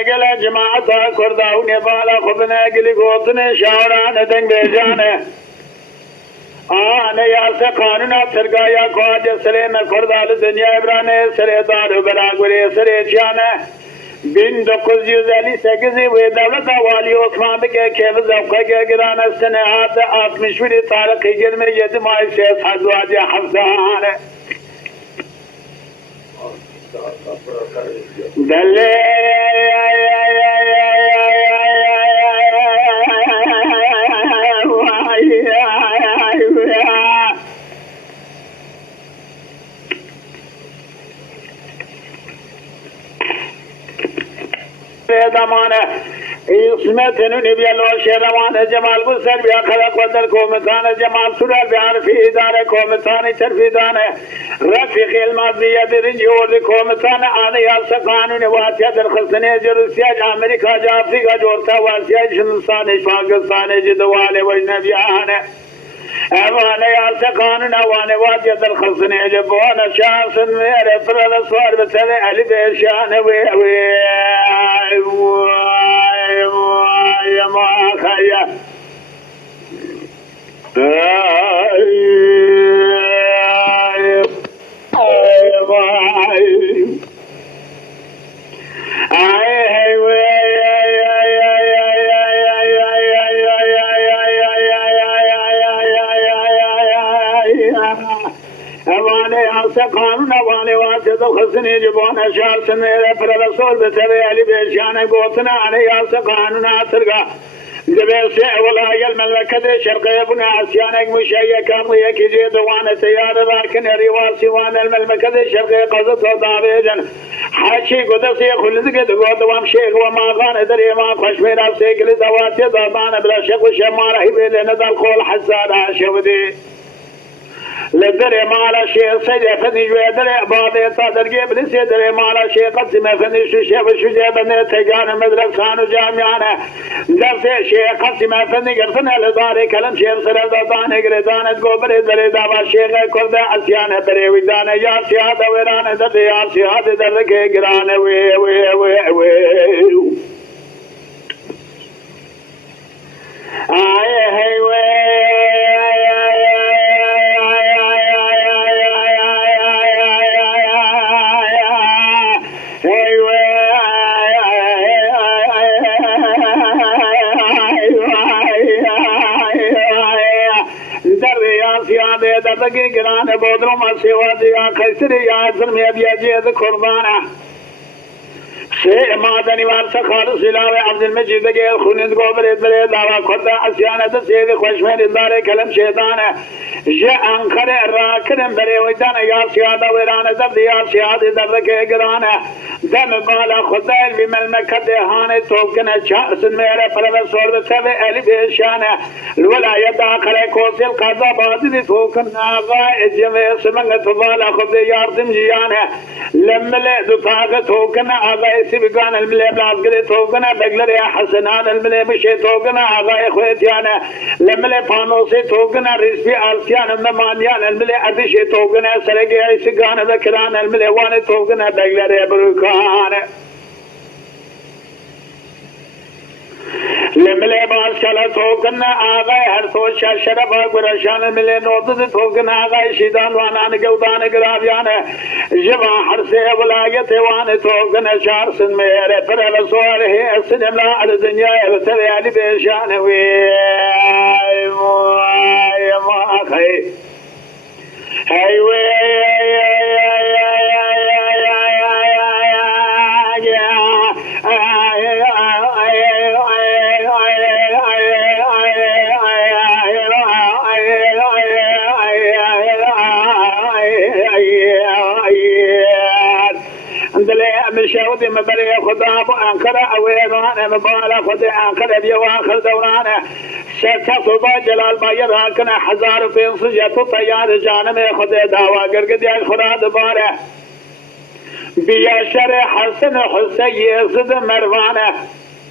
ناقل جماعة كردا ونبالا خب ناقل قوتن شاوران دنگ بيجانه أنا يا قانونا ترقا يا قواجه سليم كردا لدنيا إبرانه سري دارو بلاغولي سري جانه 1958 و دولت والی عثمان بگه که وزوقه گران سنهات 60 تاريخي جرم 7 ماه 6 حزواج حفظانه دلي دمانه اسمت نبي الله شهروان جمال بسر بیا خلق ودر کومتان جمال سرر بیان فی اداره کومتان ترفیدان رفیق الماضیه درنجی ورد کومتان آنه یالس قانون واتیا در خستنه جروسیا امریکا جا افریقا جورتا واسیا هندوستان پاکستان جدواله و نبیانه أمانة يا سكان أوان واجد در خصني جبونا شانس مير فرد صار بسنة ألف شان وي ما خيا قانون وانه واجد خصني جبونا شانس مير فرد صار بسنة ألف شان قوتنا أنا يا قانون أسرقا جبل ولاية المملكة الشرقية بنا عسيانك مشيّة كامية كجي دوان سيارة لكن رواس وان المملكة الشرقية قصد ضابجا حاشي قدسي خلدك دقوا دوام شيخ وما غان دري ما خشمير أفسيك لزواتي ضابان بلا شك وشمار هبه لندى القول حسان عاشودي لدري مالا شيخ سيدي فني جوي دري بعضي تادرقي بلسي دري مالا شيخ قسم فني شوشي وشوشي بني تجان مدرسان وجامعان درسي شيخ قسم فني قرفنا لداري كلم شيخ سردان قردان تقوبري دري دابا شيخ كرد اسيان بري ويدان يا سيادة ويران دري يا سيادة درقي قران وي وي وي وي هاي وي دردگی گران بودرم سواد یا خسری یا زلمی بیاجید قربانه شيء مادني وارث خالص إلى عبد المجيد جيل خنود قبر إدبر دعوة كردا أسيانة سيد خوشمن إدبار كلام شيطانه جاء أنخر راكن بري ويدان يا سيادة ويران درد يا سيادة درد كيجرانه دم بالا خدائل بملمكة هاني توكنا شخص ميرا فرد صور سبع ألف شانه الولاية داخل كوسل قضاء بادي توكنا آغا إجمع سمنة بالا خدائل ياردم جيانه لملة دفاق توكنا آغا سبقان الملي بلازقري توقنا بقلر يا حسنان الملي بشي توقنا آغا إخوتيانا لملي فانوسي توقنا رزبي آلسيان ممانيان الملي أدشي توقنا سرقي سقان ذكران الملي واني توقنا بقلر يا بروكان لملي باسكالا توقنا آغا هرسوش شرفا قرشان الملي نوضد توقنا آغا شيدان وانان قودان قرابيانا جبا حرسي ولايتي واني توقنا شارس ميري فرل صوره السلم لا الدنيا بسريالي بيشان وي ما خي هاي وي مشاودي مبري خدا أنكر أويران مبالا خدا أنكر بيوا آخر دورانه ستصوبا جلال باير هاكنا حزار فين سجت طيار جانم خدا دعوا قرقد يا خدا دباره بيا شر حسن حسين صد مروانه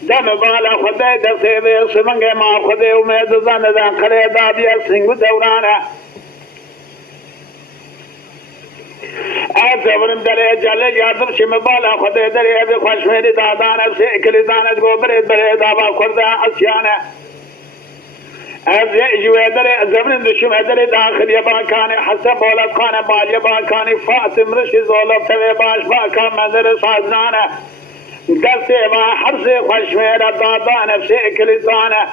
دم بالا خدا دسيب سمنگ ما خدا امید زن دان خدا دابيا سنگ دورانه زبرم داره جل یادم شیم بالا خود داره به خوشمری دادان سیکل دانت گوبر داره داوا کرده اسیانه از جوه داره زبرم دشم داره داخلی باکانه حسب بولد خانه مالی باکانی فاطم رشی زولب توی باش باکان منظر سازنانه دسته و حرس خوشمیر دادان سیکل دانه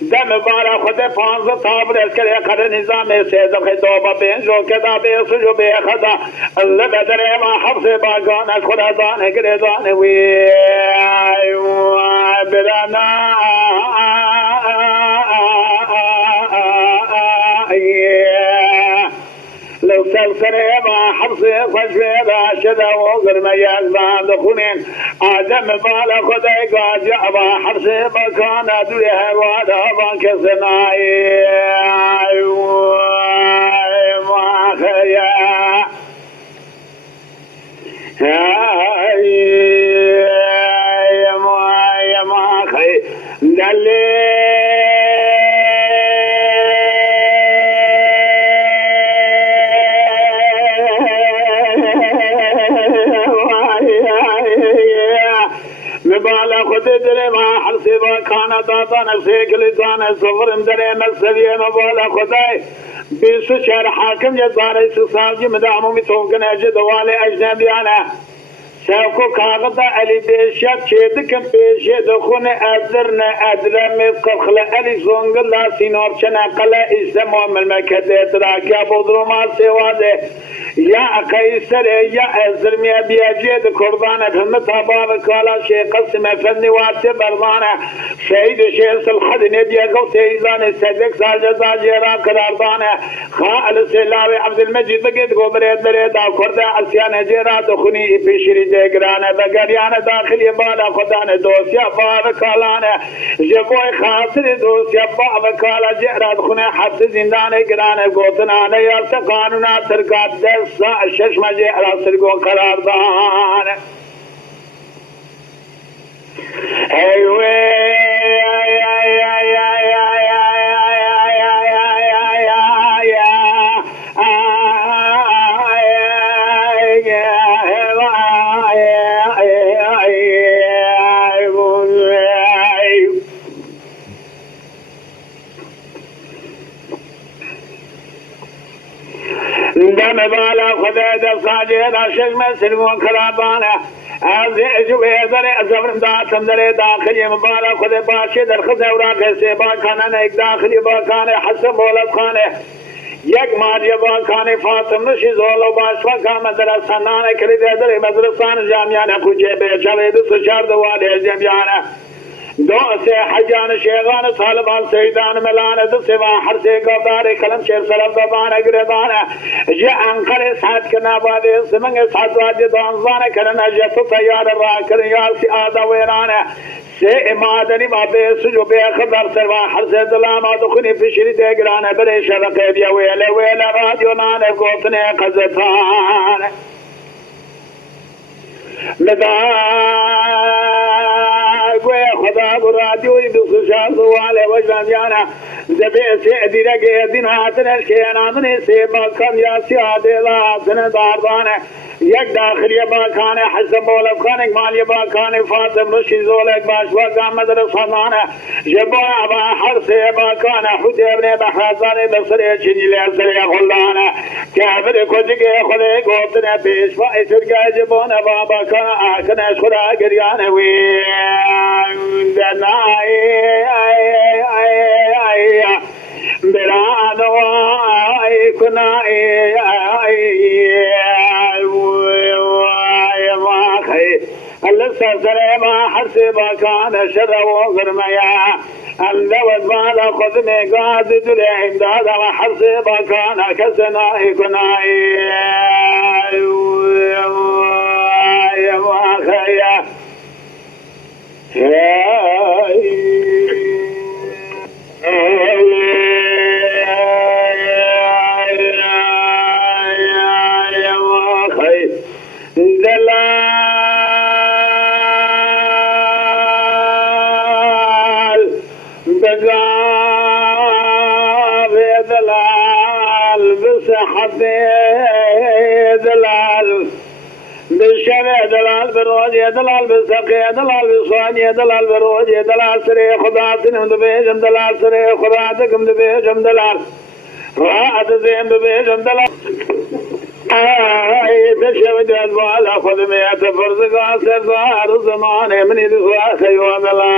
دم بارا خود 15 تابر اسکر قدر نظام سید خطوبه بین جو کدا بیس جو بی خدا الله بدره ما حفظ باگان از خدا دانه گردان وی بلانا لو سلسله ما حفظ خوشبه شده و ظلمه یزبان دخونین آدم بالا خدای گاجه با حفظ بکان دوی هواده بان کسنایی ما خیا ما خی دلی بالا خود دل ما حرسی با کانا دادان سیکل دانه صفرم دره مصویه بالا خدای 24 حاکم جزاره سساجی مدامو توکن اجد والی اجنبیانه سوکو کاغذ علی بیشت چیده کم پیشه دخون ادرن ادرم قخل علی زنگل لا سینور چنقل اسم و مملکت اتراکیا بودروما سواده یا قیصر یا ازرمی بیاجید کردان همت آباب کالا شیخ قسم فنی واسه برمانه شهید شیخ الخد نبیه گو سیزان صدق سال جزا جیرا قراردانه خال سلاوی عبدالمجید بگید گو برید دا کرده اسیان جیرا دخونی پیشری جگرانه بگریان داخلی بالا خدانه دوسیا باب کالانه جبوی خاصر دوسیا باب کالا جیرا دخونه حبس زندان گرانه گوتنانه یارت قانونا ترکات شش مجه راسل گو قرار دان ایوه دم بالا خدا دفاجه راشق مسلم و خرابانه از جوه در زبرم داتم در داخلی مبارک خدا باشه در خدا وراق سیبا کانه یک داخلی باکانه حسب بولد خانه یک ماجه باکانه فاطم نشی زولو باشوا کام در سنانه کلید در مدرسان جامعانه کوچه بیچوه دست چار دواله جامعانه دو سے حجان شیغان طالبان سیدان ملان دو سے واحر سے گودار کلم شیر سلام دبان اگردان جی انقر ساتھ کنا بعد سمنگ ساتھ واجد دانزان کرنا جتو تیار را کر یار سی آدھا ویران سے امادنی بابے سجو بے خبر سر واحر سے دلام آدخنی پشری دیگران برے شبقے بیا ویلے ویلے رادیو نانے گوتنے قزتان گویا خدا برادیوی بسوشان سواله وجبان جانا زبی سعدی رگی دین حاصلش که انامنی سی باکان یا سیاده لازن داردانه یک داخلی باکانه حسن بولب خانک مالی باکانه فاطم رشی زولک باش باکان مدرسانانه جبا ابا حرس باکانه حد ابن بحرازانه بسر چنی لیسر خلانه کافر کجگه خلی گوتنه پیش فائی سرگه جبون ابا باکانه آکنش خدا گریانه وی دنائی برانو آئی کنائی اللہ سرسرے ما حرس باکان شر و غرمیا اللہ وزمالا خود میں گاز دل امداد و حرس باکان کسنائی کنائی خیا دلال بصحة دلال بالشب دلال بروج دلال بسقي دلال بصاني دلال بروج دلال سري خدا سنم دبيجم دلال سري خدا دكم دبيجم دلال راحت زين دبيجم دلال تشهد الأزوال أخذ مئة فرز قاصر ظهر زمان من يدخل خيوان دلال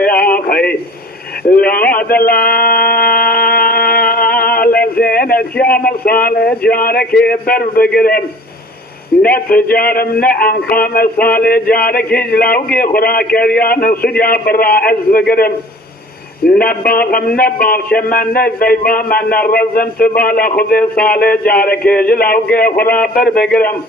يا خي لا دلال زين شام صالح جارك بر بقرم نتجارم نأنقام صالح جارك جلاوكي خراك ريان صديا برا أز بقرم نباغ شمن نزيبا من الرزم تبالا خذي صالح جارك جلاوكي خرا بر بقرم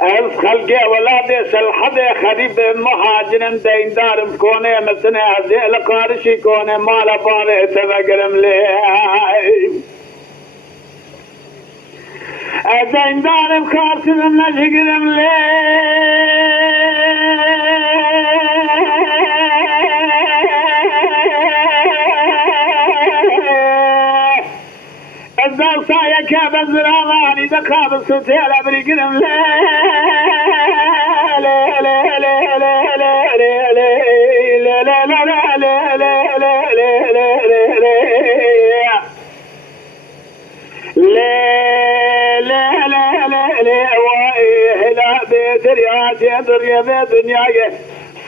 از خلقي ولادي سلحدي خريب مهاجرم دين دارم كوني مسني هزي القارشي كوني مالا باري تبقرم لي دين دارم خارسلم نشقرم لي الزال صايا كاب الزراماني دخاب السوتيل أبريقرم لا لا لا لا لا لا لا لا لا لا لا لا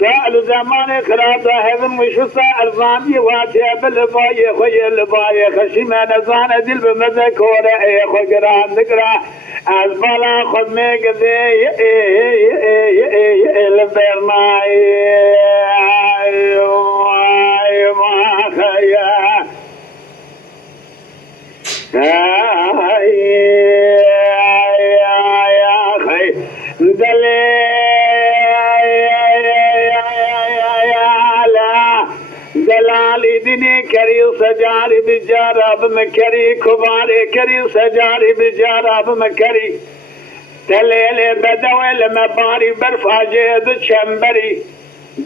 سأل زمان خرابه هذم وشو سأل ضامي واتي بالباية خوي الباية خشيمة نزان دل بمذكورة اي خو قران نقرا از بالا خود ميقذي البرناي ما خيا يا خي دلي دلالي دني كري سجاري بجارب مكري كباري كري سجاري بجارب مكري دليل بدوي مباري برفع جيد شمبري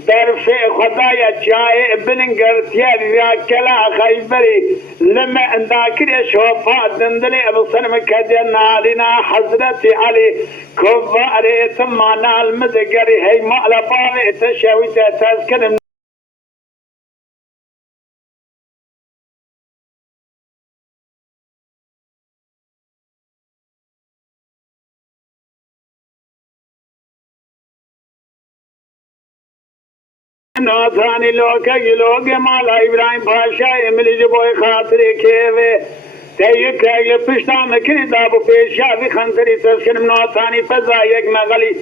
برفع خدايا جاي بننقر تيار كلا خيبري لما انداكري شوفات دندلي ابصر مكدنا علينا حضرتي علي كباري ثم نال مدقري هي مالا باري تشاوي تذكر ناثاني لوكا يلوك مالا إبراهيم باشا إملي جبوي خاطري كيوي تيك كيوي پشتا مكني دابو پیشا في خنطري تسكن ناثاني فزايك مغلي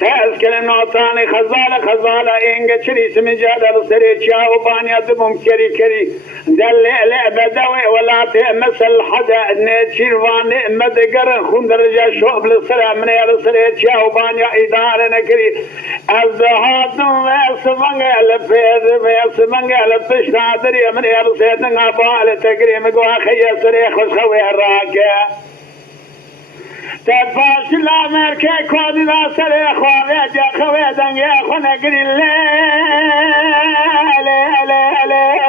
تسكن ناثاني خزالة إنگا چري سمجادة بسري چاو بانيا دبم كري كري دل بدوي ولا تمثل حدا نتشير واني مدقر خندرجا شوب لسرا من يرسري چاو بانيا إدارة نكري الزهاد ويسمنغ لفيد ويسمنغ لفشتا دري من يرسيد نغابال تكريم قوا خيا سري خوش خوي الراكا تفاش لا مركي كودي لا سري خوي جا خوي دنيا خونا قري لا لا لا لا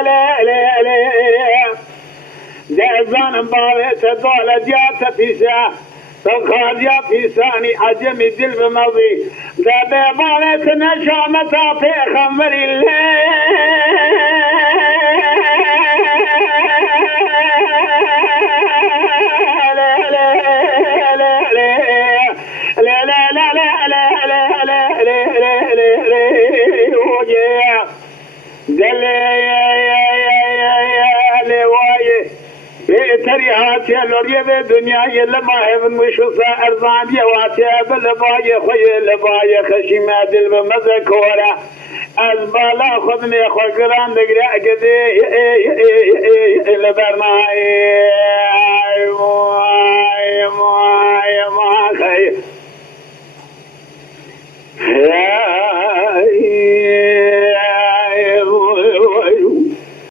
لا لا لا زان باوي تدول جات فيسا تخاد يا فيساني عجمي دل بمضي دابا باوي تنشامتا في خمر تريهات يا لوري بدنيا يلما هبن وشوسا ارزان يا واتيا بالباي خوي لباي خشيمه دل بمذكوره البالا خدني خو قران دغرا قدي لبرناي